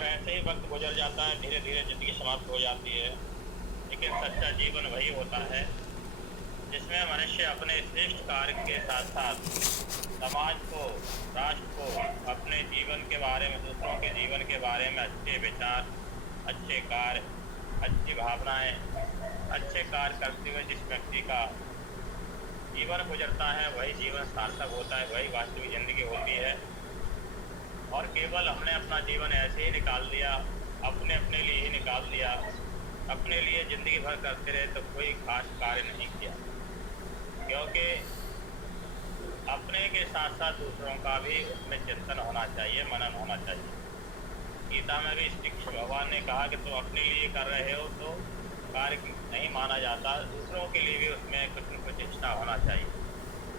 और ऐसे ही वक्त गुजर जाता है, धीरे धीरे ज़िंदगी समाप्त हो जाती है। लेकिन सच्चा जीवन वही होता है जिसमें मनुष्य अपने श्रेष्ठ कार्य के साथ साथ समाज को, राष्ट्र को, अपने जीवन के बारे में, दूसरों के जीवन के बारे में अच्छे विचार, अच्छे कार्य, अच्छी भावनाएं, अच्छे कार्य करते हुए जिस व्यक्ति का जीवन गुजरता है वही जीवन सार्थक होता है, वही वास्तविक ज़िंदगी होती है। और केवल हमने अपना जीवन ऐसे ही निकाल दिया, अपने लिए ही निकाल दिया, अपने लिए ज़िंदगी भर करते रहे तो कोई खास कार्य नहीं किया। क्योंकि अपने के साथ साथ दूसरों का भी उसमें चिंतन होना चाहिए, मनन होना चाहिए। गीता में भी श्री कृष्ण भगवान ने कहा कि तुम अपने लिए कर रहे हो तो कार्य नहीं माना जाता, दूसरों के लिए भी उसमें कुछ न कुछ इच्छा होना चाहिए,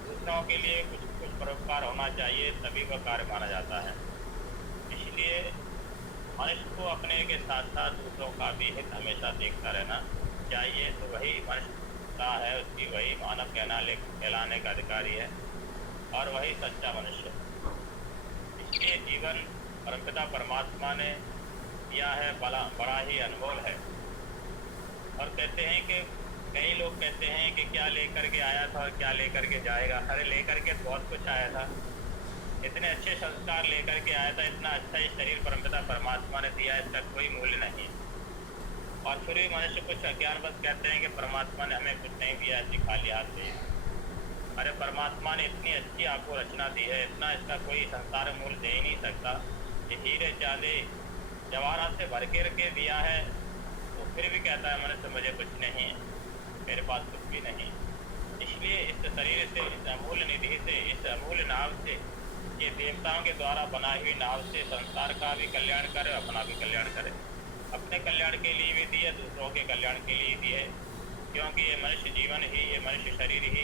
दूसरों के लिए कुछ कुछ परोपकार होना चाहिए, तभी वह कार्य माना जाता है। इसलिए मनुष्य को अपने के साथ साथ दूसरों का भी हित हमेशा देखता रहना चाहिए। तो वही मनुष्यता है, उसकी वही मानव कहलाने का अधिकारी है और वही सच्चा मनुष्य। इसलिए जीवन परमपिता परमात्मा ने दिया है, बड़ा ही अनमोल है। और कहते हैं कि कई लोग कहते हैं कि क्या लेकर के आया था और क्या लेकर के जाएगा। अरे लेकर के बहुत कुछ आया था, इतने अच्छे संस्कार लेकर के आया था, इतना अच्छा ये शरीर परमपिता परमात्मा ने दिया, इसका कोई मूल्य नहीं है। और फिर भी मनुष्य कुछ अज्ञानवश कहते हैं कि परमात्मा ने हमें कुछ नहीं दिया, ऐसी खाली हाथ से। अरे परमात्मा ने इतनी अच्छी आपको रचना दी है, इतना इसका कोई संसार मूल्य दे ही नहीं सकता। ये हीरे चांदी जवाहरात से भर के रखे दिया है, तो फिर भी कहता है मनुष्य मुझे कुछ नहीं है, मेरे पास कुछ भी नहीं। इसलिए इस शरीर से, इस अमूल्य निधि से, इस अमूल्य नाव से, ये देवताओं के द्वारा बनाई हुई नाव से संसार का भी कल्याण करे, अपना भी कल्याण करे। अपने कल्याण के लिए भी दी है, दूसरों के कल्याण के लिए भी है। क्योंकि ये मनुष्य जीवन ही, ये मनुष्य शरीर ही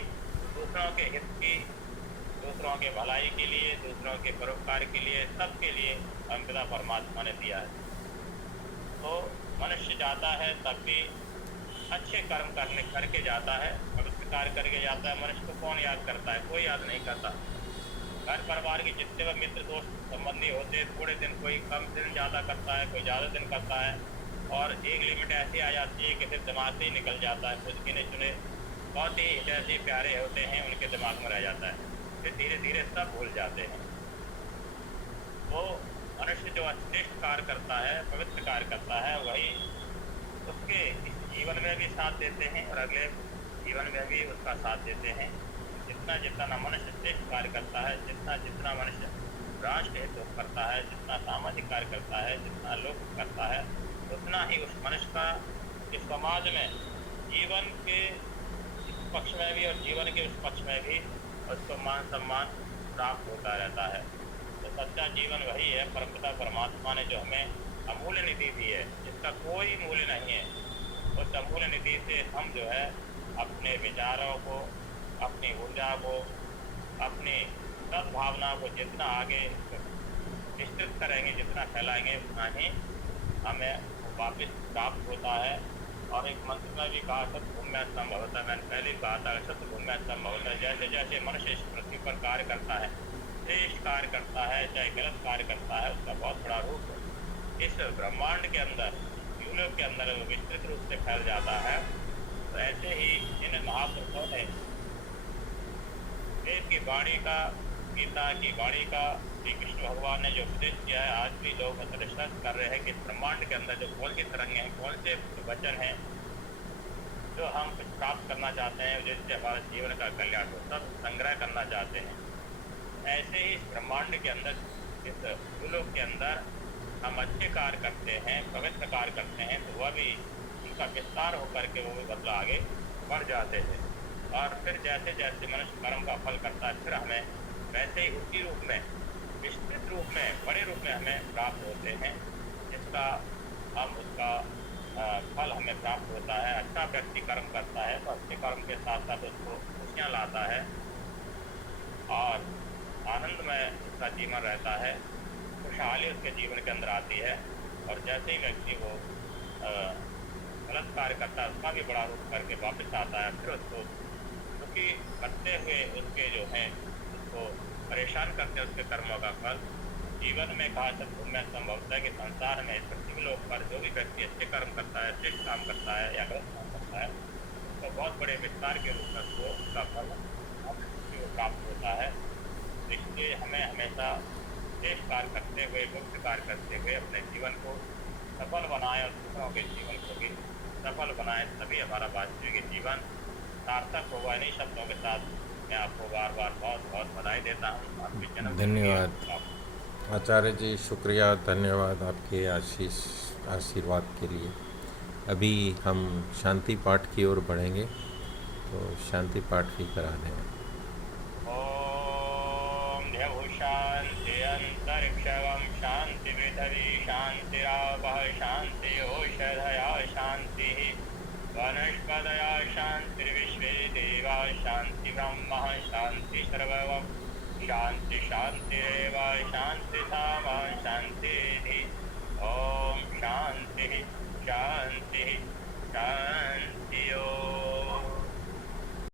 दूसरों के हित की, दूसरों के भलाई के लिए, दूसरों के परोपकार के लिए, सबके लिए परमपिता परमात्मा ने दिया है। तो मनुष्य जाता है तब भी अच्छे कर्म करके जाता है, पवित्र कार्य करके जाता है। मनुष्य को कौन याद करता है? कोई याद नहीं करता। घर परिवार के जितने भी मित्र दोस्त संबंधी होते हैं, थोड़े दिन कोई कम दिन ज़्यादा करता है, कोई ज़्यादा दिन करता है, और एक लिमिट ऐसी आ जाती है कि फिर दिमाग से ही निकल जाता है। कुछ गिने चुने बहुत ही जैसे प्यारे होते हैं उनके दिमाग में रह जाता है, फिर धीरे धीरे सब भूल जाते हैं। वो मनुष्य जो श्रेष्ठ कार्य करता है, पवित्र कार्य करता है, वही उसके इस जीवन में भी साथ देते हैं और अगले जीवन में भी उसका साथ देते हैं। जितना जितना मनुष्य श्रेष्ठ कार्य करता है, जितना मनुष्य राष्ट्र हित करता है, जितना सामाजिक कार्य करता है, जितना लोक करता है, उतना ही उस मनुष्य का इस समाज में जीवन के इस पक्ष में भी और जीवन के उस पक्ष में भी उसको मान सम्मान प्राप्त होता रहता है। तो सच्चा जीवन वही है। परमपिता परमात्मा ने जो हमें अमूल्य निधि दी है, जिसका कोई मूल्य नहीं है, उस अमूल्य निधि से हम जो है अपने विचारों को, अपनी ऊर्जा को, अपनी सद्भावना को जितना आगे विस्तृत करेंगे, जितना फैलाएंगे, उतना ही हमें वापस प्राप्त होता है। और एक मंत्र में भी कहा, सत्भूम्या संभवतः, मैंने पहले कहा था, सत्भूम्या संभवतः। जैसे जैसे मनुष्य इस पृथ्वी पर कार्य करता है, श्रेष्ठ कार्य करता है, चाहे गलत कार्य करता है, उसका बहुत बड़ा रूप इस ब्रह्मांड के अंदर, यूनिवर्स के अंदर विस्तृत रूप से फैल जाता है। तो ऐसे ही इन महापुरुषों ने वेद की वाणी का, गीता की वाणी का श्री कृष्ण भगवान ने जो उपदेश किया है, आज भी लोग रिसर्च कर रहे हैं कि ब्रह्मांड के अंदर जो कौन सी तरंगें हैं, कौन से वचन हैं जो हम कुछ प्राप्त करना चाहते हैं, जिससे हमारे जीवन का कल्याण हो, सब संग्रह करना चाहते हैं। ऐसे ही इस ब्रह्मांड के अंदर, इस भूलोक के अंदर हम अच्छे कार्य करते हैं, पवित्र कार्य करते हैं, तो वह भी उनका विस्तार होकर के वो भी बदला आगे बढ़ जाते हैं। और फिर जैसे जैसे मनुष्य कर्म का फल करता है, फिर हमें वैसे ही उसी रूप में, विस्तृत रूप में, बड़े रूप में हमें प्राप्त होते हैं, जिसका हम उसका फल हमें प्राप्त होता है। अच्छा व्यक्ति कर्म करता है तो अच्छे कर्म के साथ साथ उसको खुशियाँ लाता है और आनंदमय उसका जीवन रहता है, खुशहाली उसके जीवन के अंदर आती है। और जैसे ही व्यक्ति वो गलत कार्य करता है, उसका भी बड़ा रूप करके वापस आता है, फिर उसको दुखी करते हुए उसके जो हैं उसको परेशान करते हैं उसके कर्मों का फल जीवन में कहा मैं संभवता है कि संसार में पृथ्वी लोक पर जो भी व्यक्ति अच्छे कर्म करता है, श्रेष्ठ काम करता है या गलत काम करता है, तो बहुत बड़े विस्तार के रूप में उसको उसका फल प्राप्त होता है। इसलिए हमें हमेशा श्रेष्ठ कार्य करते हुए, गुप्त कार्य करते हुए अपने जीवन को सफल बनाए और दूसरों के जीवन को भी सफल बनाए, तभी हमारा वास्तविक जीवन सार्थक होगा। इन्हीं शब्दों के साथ मैं आपको बार बार बहुत बहुत बधाई देता हूँ आपके जन्म। धन्यवाद आचार्य जी, शुक्रिया, धन्यवाद आपके आशीर्वाद के लिए। अभी हम शांति पाठ की ओर बढ़ेंगे, तो शांति पाठ भी करा दें। ओम देव शांति अंतरिक्षवम शांति पृथ्वी शांतिरापः शांति औषधया शांति वनस्पतया शांतिर्विश्वे देवा शांति ब्रह्म शांति सर्वम शांति शांतिरेव शांति धाम शांति